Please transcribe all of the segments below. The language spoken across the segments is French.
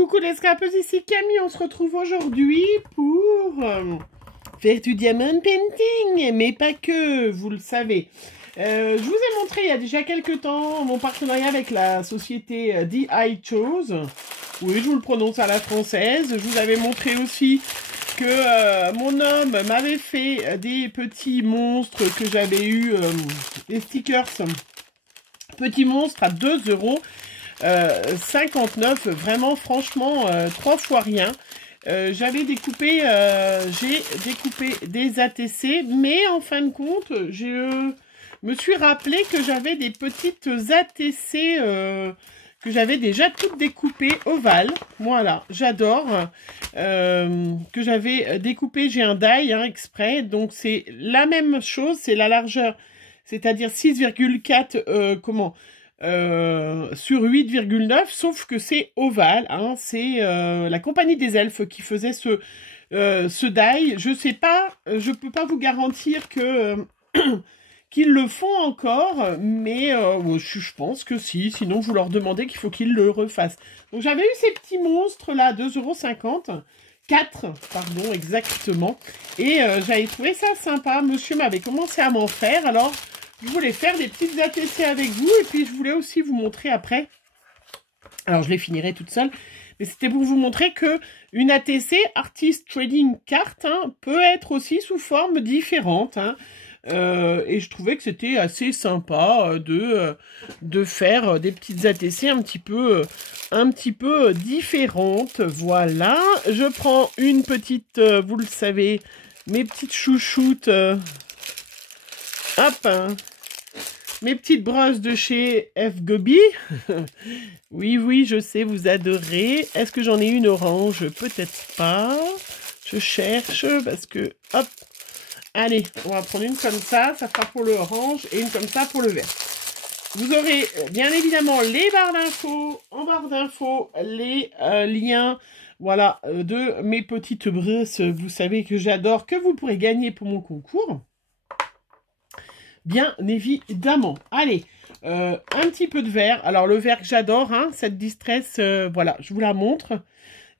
Coucou les scrapeuses, ici Camille, on se retrouve aujourd'hui pour faire du diamond painting, mais pas que, vous le savez. Je vous ai montré il y a déjà quelques temps mon partenariat avec la société DI Chose. Oui, je vous le prononce à la française. Je vous avais montré aussi que mon homme m'avait fait des petits monstres que j'avais eu, des stickers petits monstres à 2,59 €, vraiment franchement 3 fois rien. J'ai découpé des ATC, mais en fin de compte, je me suis rappelé que j'avais des petites ATC que j'avais déjà toutes découpées ovales. Voilà, j'adore. Que j'avais découpé, j'ai un die exprès, donc c'est la même chose, c'est la largeur, c'est-à-dire 6,4 sur 8,9, sauf que c'est ovale, hein, c'est la compagnie des elfes qui faisait ce die. Je sais pas, je peux pas vous garantir que qu'ils le font encore, mais je pense que si, sinon vous leur demandez qu'il faut qu'ils le refassent. Donc j'avais eu ces petits monstres là, 2,50 €, 4, pardon, exactement, et j'avais trouvé ça sympa. Monsieur m'avait commencé à m'en faire, alors je voulais faire des petites ATC avec vous, et puis je voulais aussi vous montrer après. Alors je les finirai toute seule, mais c'était pour vous montrer que une ATC, Artist Trading Card, peut être aussi sous forme différente. Et je trouvais que c'était assez sympa de faire des petites ATC un petit peu différentes. Voilà, je prends une petite, vous le savez, mes petites chouchoutes. Hop, mes petites brosses de chez FGobi. Oui, je sais, vous adorez. Est-ce que j'en ai une orange? Peut-être pas. Je cherche parce que, hop. Allez, on va prendre une comme ça fera pour le orange, et une comme ça pour le vert. Vous aurez bien évidemment les barres d'infos, en barre d'infos, les liens, voilà, de mes petites brosses, vous savez que j'adore, que vous pourrez gagner pour mon concours. Bien évidemment. Allez, un petit peu de vert. Alors le vert que j'adore, cette distress, voilà, je vous la montre.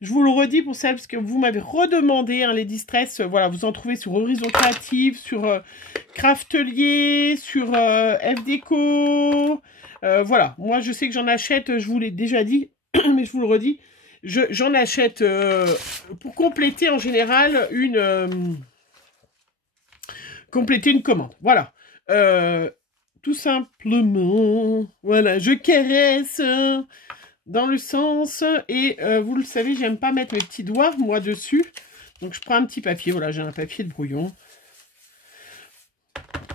Je vous le redis pour celles, parce que vous m'avez redemandé, les distress, voilà, vous en trouvez sur Horizon Créative, sur Craftelier, sur FDeco. Voilà, moi je sais que j'en achète, je vous l'ai déjà dit, mais je vous le redis, j'en achète pour compléter en général compléter une commande. Voilà. Tout simplement, voilà, je caresse dans le sens, et vous le savez, j'aime pas mettre mes petits doigts, moi, dessus. Donc, je prends un petit papier, voilà, j'ai un papier de brouillon.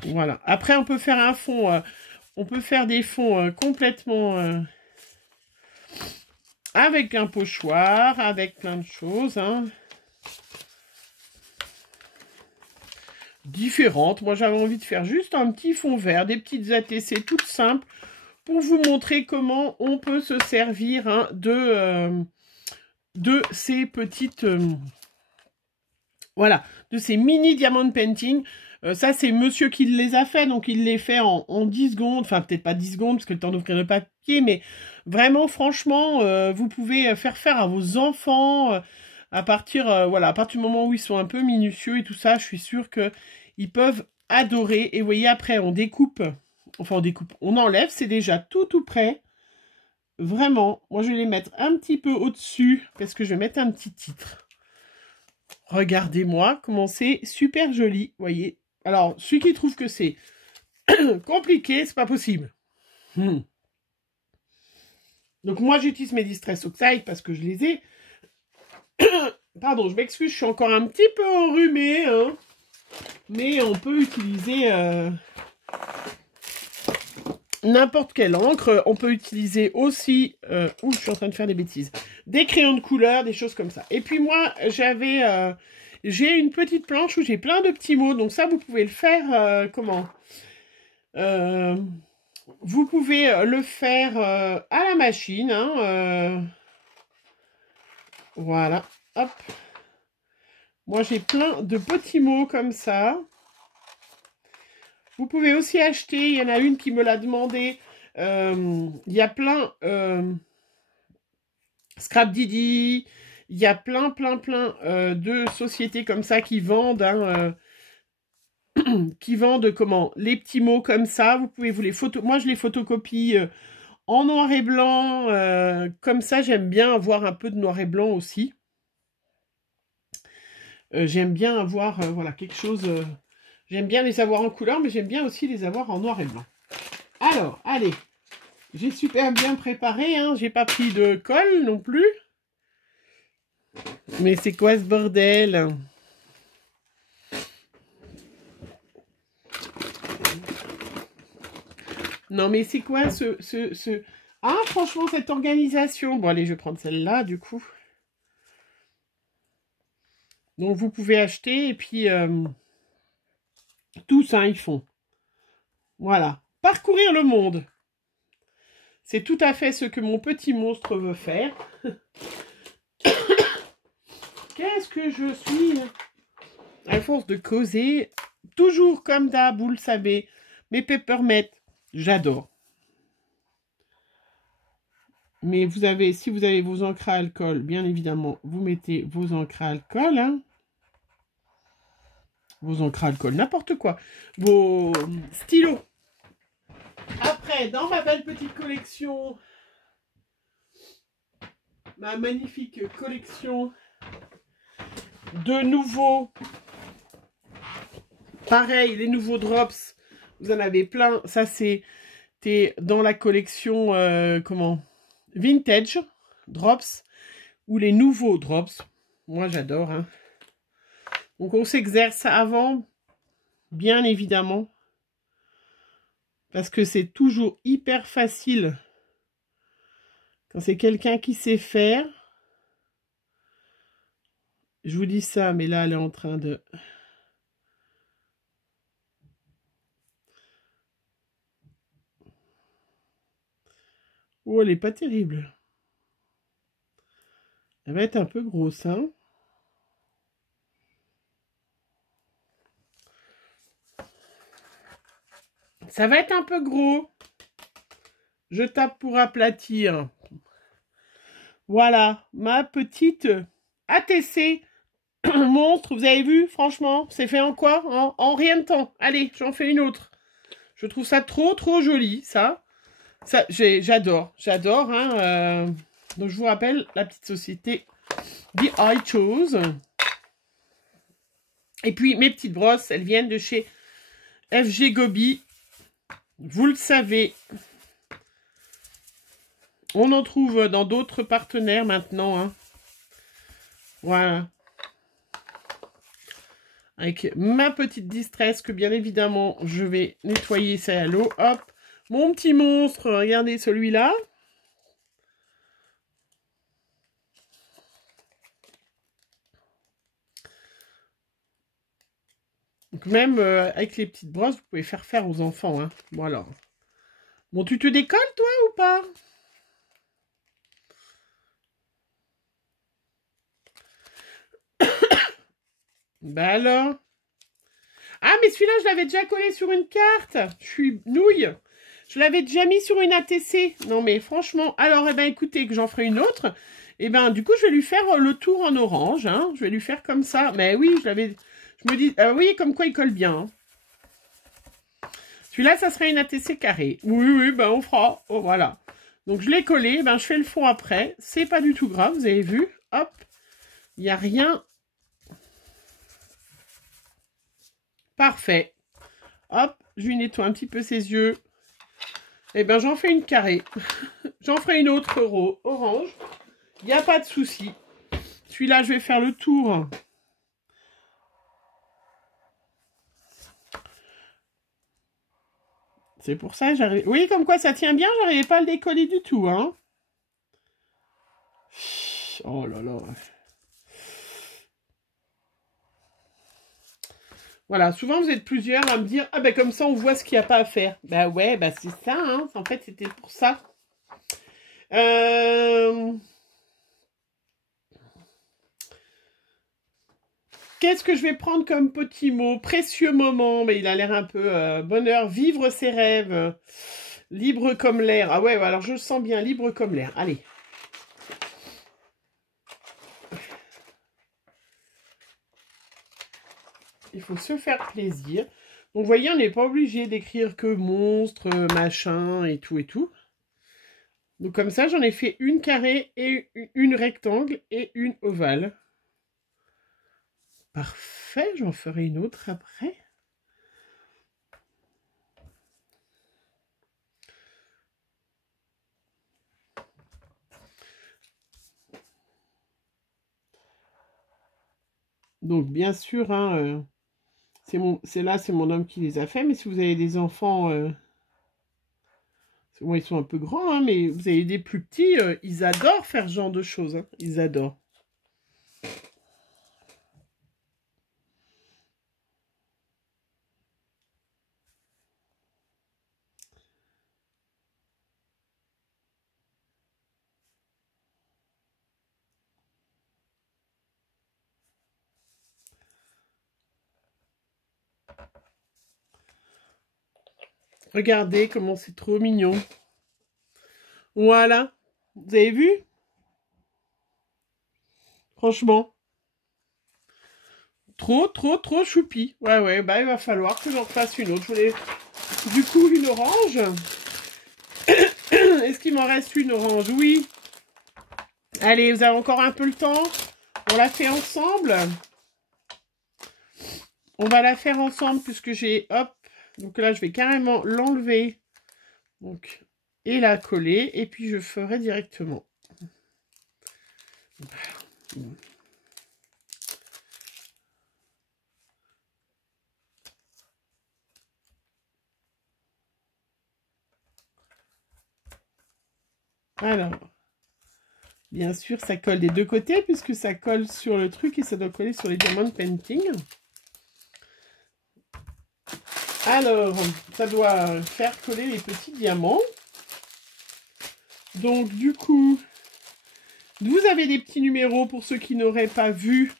Voilà. Après, on peut faire un fond, on peut faire des fonds complètement avec un pochoir, avec plein de choses, différentes. Moi, j'avais envie de faire juste un petit fond vert, des petites ATC toutes simples, pour vous montrer comment on peut se servir de ces petites... voilà, de ces mini diamond painting. Ça, c'est monsieur qui les a fait, donc il les fait en 10 secondes. Enfin, peut-être pas 10 secondes, parce que le temps d'ouvrir le papier, mais vraiment, franchement, vous pouvez faire à vos enfants... à partir du moment où ils sont un peu minutieux et tout ça, je suis sûre qu'ils peuvent adorer. Et vous voyez, après, on découpe... Enfin, on enlève, c'est déjà tout prêt. Vraiment, moi, je vais les mettre un petit peu au-dessus, parce que je vais mettre un petit titre. Regardez-moi comment c'est super joli, vous voyez. Alors, ceux qui trouvent que c'est compliqué, c'est pas possible. Donc, moi, j'utilise mes Distress Oxide parce que je les ai. Pardon, je m'excuse, je suis encore un petit peu enrhumée, mais on peut utiliser... n'importe quelle encre. On peut utiliser aussi... je suis en train de faire des bêtises. Des crayons de couleur, des choses comme ça. Et puis moi, j'ai une petite planche où j'ai plein de petits mots. Donc ça, vous pouvez le faire... comment vous pouvez le faire à la machine. Voilà. Hop. Moi, j'ai plein de petits mots comme ça. Vous pouvez aussi acheter, il y en a une qui me l'a demandé, il y a plein Scrap Didi, il y a plein de sociétés comme ça qui vendent, hein, qui vendent comment, les petits mots comme ça. Vous pouvez vous les moi je les photocopie en noir et blanc, comme ça j'aime bien avoir un peu de noir et blanc aussi. J'aime bien avoir voilà quelque chose. J'aime bien les avoir en couleur, mais j'aime bien aussi les avoir en noir et blanc. Alors, allez, j'ai super bien préparé, hein, j'ai pas pris de colle non plus. Mais c'est quoi ce bordel? Non, mais c'est quoi ce... Ah, franchement, cette organisation. Bon, allez, je vais prendre celle-là, du coup. Donc, vous pouvez acheter, et puis... tous, hein, ils font. Voilà. Parcourir le monde. C'est tout à fait ce que mon petit monstre veut faire. Qu'est-ce que je suis? À force de causer, toujours comme d'hab, vous le savez, mes peppermint, j'adore. Mais vous avez, si vous avez vos encres à alcool, bien évidemment, vous mettez vos encres à alcool. Hein. Vos encres à alcool, n'importe quoi. Vos stylos. Après, dans ma belle petite collection, ma magnifique collection de nouveaux, pareil, les nouveaux drops, vous en avez plein. Ça, c'était dans la collection, comment, vintage drops, ou les nouveaux drops. Moi, j'adore, hein. Donc, on s'exerce avant, bien évidemment, parce que c'est toujours hyper facile quand c'est quelqu'un qui sait faire. Je vous dis ça, mais là, elle est en train de... Oh, elle est pas terrible. Elle va être un peu grosse, hein. Ça va être un peu gros. Je tape pour aplatir. Voilà, ma petite ATC monstre. Vous avez vu, franchement, c'est fait en quoi? En rien de temps. Allez, j'en fais une autre. Je trouve ça trop joli, ça. J'adore, hein. Donc, je vous rappelle, la petite société The I Chose. Et puis, mes petites brosses, elles viennent de chez FG Gobi. Vous le savez. On en trouve dans d'autres partenaires maintenant. Hein. Voilà. Avec ma petite distress que bien évidemment, je vais nettoyer ça à l'eau. Hop. Mon petit monstre, regardez celui-là. Donc même avec les petites brosses, vous pouvez faire aux enfants. Hein. Bon alors. Bon, tu te décolles toi ou pas? Bah alors. Ah, mais celui-là, je l'avais déjà collé sur une carte. Je suis nouille. Je l'avais déjà mis sur une ATC. Non, mais franchement. Alors, eh ben, écoutez, que j'en ferai une autre. Eh ben, du coup, je vais lui faire le tour en orange. Hein. Je vais lui faire comme ça. Mais oui, je l'avais... Je me dis... oui, comme quoi il colle bien. Hein. Celui-là, ça serait une ATC carrée. Oui, ben, on fera. Oh, voilà. Donc, je l'ai collé. Ben, je fais le fond après. C'est pas du tout grave, vous avez vu. Hop. Il n'y a rien... Parfait. Hop, je lui nettoie un petit peu ses yeux. Et ben j'en fais une carrée. J'en ferai une autre orange. Il n'y a pas de souci. Celui-là, je vais faire le tour. C'est pour ça, j'arrive... Oui, comme quoi ça tient bien, j'arrivais pas à le décoller du tout, hein. Oh là là. Voilà, souvent vous êtes plusieurs à me dire « Ah ben comme ça on voit ce qu'il n'y a pas à faire. » Ben ouais, ben c'est ça, hein. En fait c'était pour ça. Qu'est-ce que je vais prendre comme petit mot? Précieux moment, mais il a l'air un peu bonheur, vivre ses rêves, libre comme l'air. Ah ouais, alors je le sens bien, libre comme l'air. Allez. Il faut se faire plaisir. Donc, vous voyez, on n'est pas obligé d'écrire que monstre, machin et tout et tout. Donc, comme ça, j'en ai fait une carrée et une rectangle et une ovale. Parfait, j'en ferai une autre après. Donc, bien sûr, hein, c'est mon homme qui les a fait. Mais si vous avez des enfants, bon, ils sont un peu grands, hein, mais vous avez des plus petits, ils adorent faire ce genre de choses. Hein, ils adorent. Regardez comment c'est trop mignon. Voilà. Vous avez vu? Franchement. Trop, trop, trop choupi. Ouais, ouais, bah il va falloir que j'en fasse une autre. Je voulais du coup une orange. Est-ce qu'il m'en reste une orange? Oui. Allez, vous avez encore un peu le temps. On la fait ensemble. On va la faire ensemble puisque j'ai... Hop. Donc là, je vais carrément l'enlever. Donc, et la coller. Et puis, je ferai directement. Alors, bien sûr, ça colle des deux côtés puisque ça colle sur le truc et ça doit coller sur les diamond painting. Alors, ça doit faire coller les petits diamants. Donc, du coup, vous avez des petits numéros pour ceux qui n'auraient pas vu.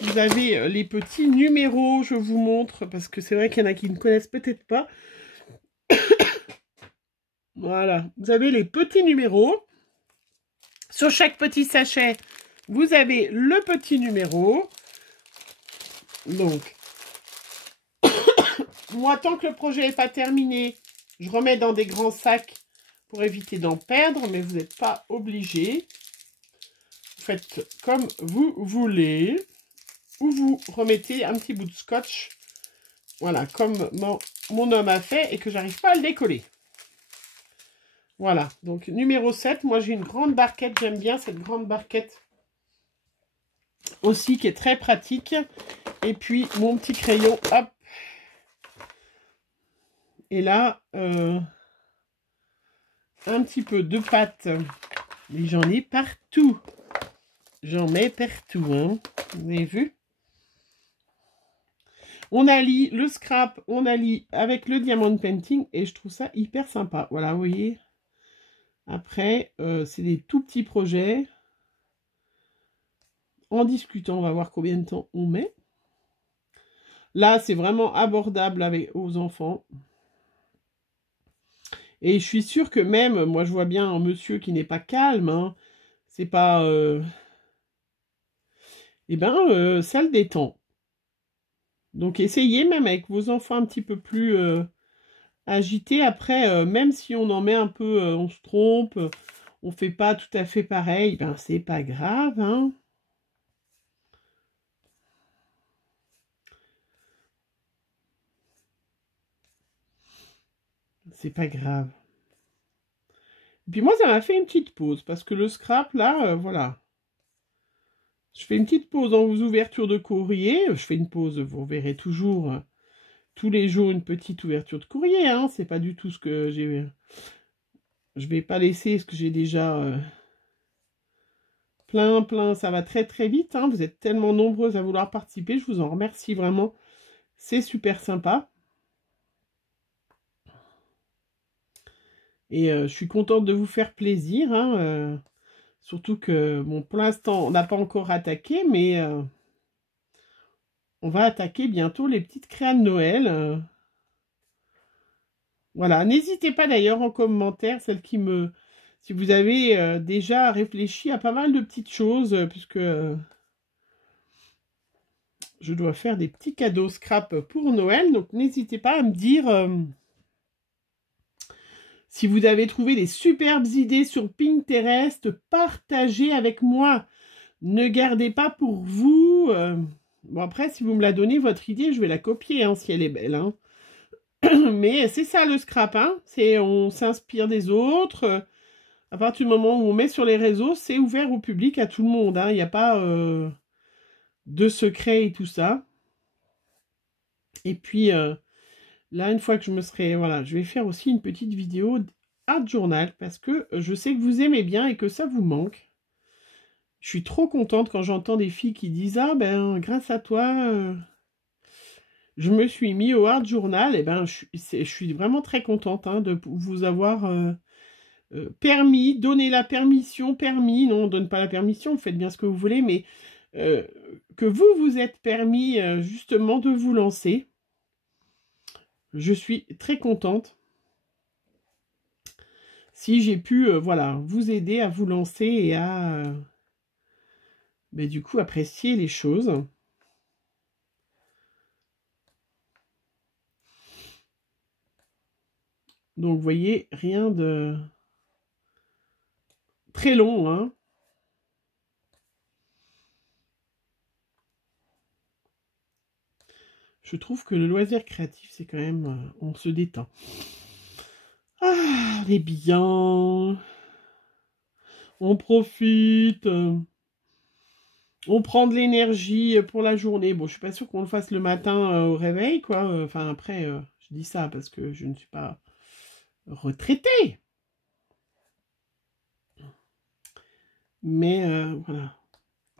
Vous avez les petits numéros, je vous montre, parce que c'est vrai qu'il y en a qui ne connaissent peut-être pas. Voilà, vous avez les petits numéros. Sur chaque petit sachet, vous avez le petit numéro. Donc, moi, tant que le projet n'est pas terminé, je remets dans des grands sacs pour éviter d'en perdre, mais vous n'êtes pas obligé. Vous faites comme vous voulez. Ou vous remettez un petit bout de scotch. Voilà, comme mon homme a fait et que j'arrive pas à le décoller. Voilà, donc numéro 7. Moi, j'ai une grande barquette. J'aime bien cette grande barquette aussi qui est très pratique. Et puis, mon petit crayon, hop. Et là, un petit peu de pâte. Mais j'en ai partout. J'en mets partout, hein. Vous avez vu? On allie le scrap, on allie avec le diamond painting et je trouve ça hyper sympa. Voilà, vous voyez. Après, c'est des tout petits projets. En discutant, on va voir combien de temps on met. Là, c'est vraiment abordable aux enfants. Et je suis sûre que même, moi je vois bien un monsieur qui n'est pas calme, hein, c'est pas... Eh ben, ça le détend. Donc essayez même avec vos enfants un petit peu plus agités. Après, même si on en met un peu, on se trompe, on fait pas tout à fait pareil, ben c'est pas grave, hein. C'est pas grave. Et puis moi, ça m'a fait une petite pause, parce que le scrap, là, voilà. Je fais une petite pause en ouverture de courrier. Je fais une pause, vous verrez toujours, tous les jours, une petite ouverture de courrier, hein. C'est pas du tout ce que j'ai... Je vais pas laisser ce que j'ai déjà... plein, ça va très très vite, hein. Vous êtes tellement nombreuses à vouloir participer, je vous en remercie vraiment. C'est super sympa. Et je suis contente de vous faire plaisir, hein, surtout que, bon, pour l'instant, on n'a pas encore attaqué, mais on va attaquer bientôt les petites créas de Noël. Voilà, n'hésitez pas d'ailleurs en commentaire, celle qui me... Si vous avez déjà réfléchi à pas mal de petites choses, puisque je dois faire des petits cadeaux scrap pour Noël. Donc, n'hésitez pas à me dire si vous avez trouvé des superbes idées sur Pinterest. Partagez avec moi. Ne gardez pas pour vous. Bon, après, si vous me la donnez, votre idée, je vais la copier, hein, si elle est belle. Hein. Mais c'est ça le scrap. Hein. On s'inspire des autres. À partir du moment où on met sur les réseaux, c'est ouvert au public, à tout le monde. Hein. Il n'y a pas de secret et tout ça. Et puis, là, une fois que je me serai... Voilà, je vais faire aussi une petite vidéo art journal parce que je sais que vous aimez bien et que ça vous manque. Je suis trop contente quand j'entends des filles qui disent « Ah, ben, grâce à toi, je me suis mis au art journal. » Et ben, je suis vraiment très contente hein, de vous avoir permis, donner la permission, permis. Non, on ne donne pas la permission, vous faites bien ce que vous voulez, mais que vous êtes permis justement de vous lancer. Je suis très contente. Si j'ai pu, voilà, vous aider à vous lancer et à, ben, du coup, apprécier les choses. Donc, vous voyez, rien de très long, hein. Je trouve que le loisir créatif, c'est quand même, on se détend. Ah, on est bien. On profite. On prend de l'énergie pour la journée. Bon, je suis pas sûre qu'on le fasse le matin au réveil, quoi. Enfin, après, je dis ça parce que je ne suis pas retraitée. Mais voilà.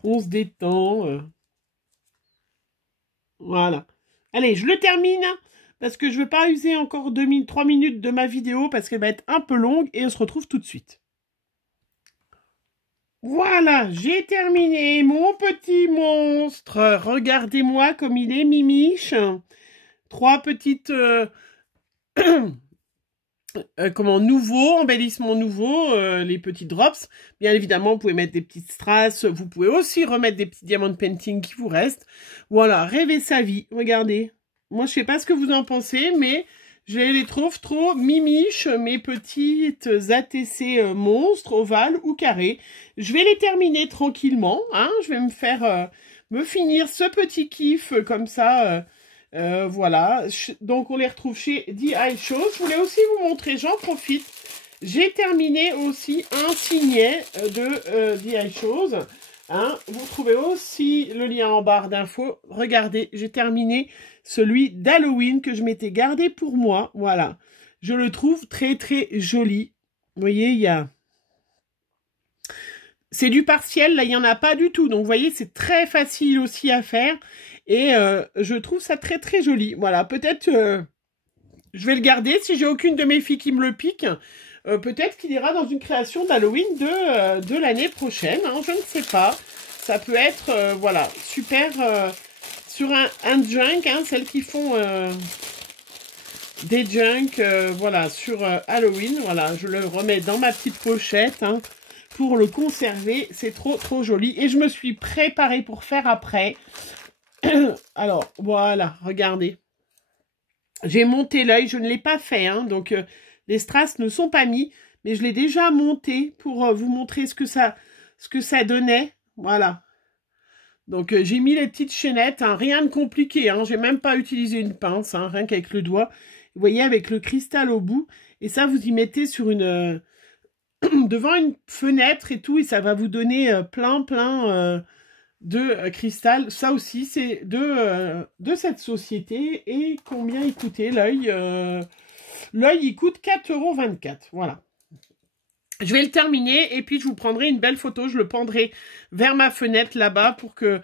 On se détend. Voilà. Allez, je le termine parce que je ne veux pas user encore 3 minutes de ma vidéo parce qu'elle va être un peu longue et on se retrouve tout de suite. Voilà, j'ai terminé mon petit monstre. Regardez-moi comme il est mimiche. 3 petites... embellissement nouveau, les petits drops. Bien évidemment, vous pouvez mettre des petites strass. Vous pouvez aussi remettre des petits diamants de painting qui vous restent. Voilà, rêver sa vie. Regardez. Moi, je sais pas ce que vous en pensez, mais je les trouve trop mimiches, mes petites ATC monstres, ovales ou carrés. Je vais les terminer tranquillement. Hein. Je vais me faire... me finir ce petit kiff comme ça... voilà, donc on les retrouve chez DI Shows. Je voulais aussi vous montrer, j'en profite, j'ai terminé aussi un signet de DI Shows. Hein. Vous trouvez aussi le lien en barre d'infos. Regardez, j'ai terminé celui d'Halloween que je m'étais gardé pour moi. Voilà, je le trouve très très joli. Vous voyez, il y a... C'est du partiel, là il n'y en a pas du tout. Donc vous voyez, c'est très facile aussi à faire. Et je trouve ça très très joli. Voilà, peut-être je vais le garder. Si j'ai aucune de mes filles qui me le pique, peut-être qu'il ira dans une création d'Halloween de l'année prochaine. Hein, je ne sais pas. Ça peut être, voilà, super sur un junk, hein, celles qui font des junks, voilà, sur Halloween. Voilà, je le remets dans ma petite pochette, hein, pour le conserver. C'est trop trop joli. Et je me suis préparée pour faire après. Alors, voilà, regardez. J'ai monté l'œil, je ne l'ai pas fait, hein, donc les strass ne sont pas mis, mais je l'ai déjà monté pour vous montrer ce que ça donnait. Voilà. Donc, j'ai mis les petites chaînettes, hein, rien de compliqué, hein, j'ai même pas utilisé une pince, hein, rien qu'avec le doigt. Vous voyez, avec le cristal au bout, et ça, vous y mettez sur une... devant une fenêtre et tout, et ça va vous donner plein de cristal. Ça aussi, c'est de cette société. Et combien il coûtait l'œil l'œil, il coûte 4,24 €. Voilà. Je vais le terminer et puis je vous prendrai une belle photo. Je le pendrai vers ma fenêtre là-bas pour que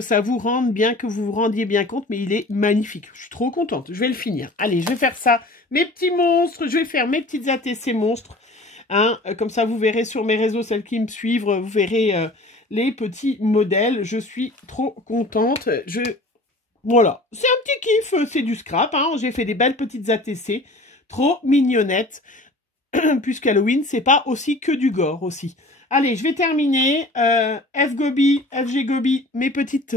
ça vous rende bien, que vous vous rendiez bien compte. Mais il est magnifique. Je suis trop contente. Je vais le finir. Allez, je vais faire ça. Mes petits monstres. Je vais faire mes petites ATC monstres. Hein, comme ça, vous verrez sur mes réseaux, celles qui me suivent, vous verrez... les petits modèles, je suis trop contente. Voilà, c'est un petit kiff, c'est du scrap. Hein. J'ai fait des belles petites ATC, trop mignonnettes. Puisqu'Halloween, c'est pas aussi que du gore aussi. Allez, je vais terminer. FG Gobi, mes petites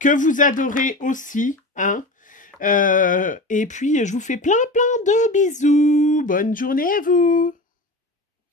que vous adorez aussi, hein. Et puis, je vous fais plein de bisous. Bonne journée à vous.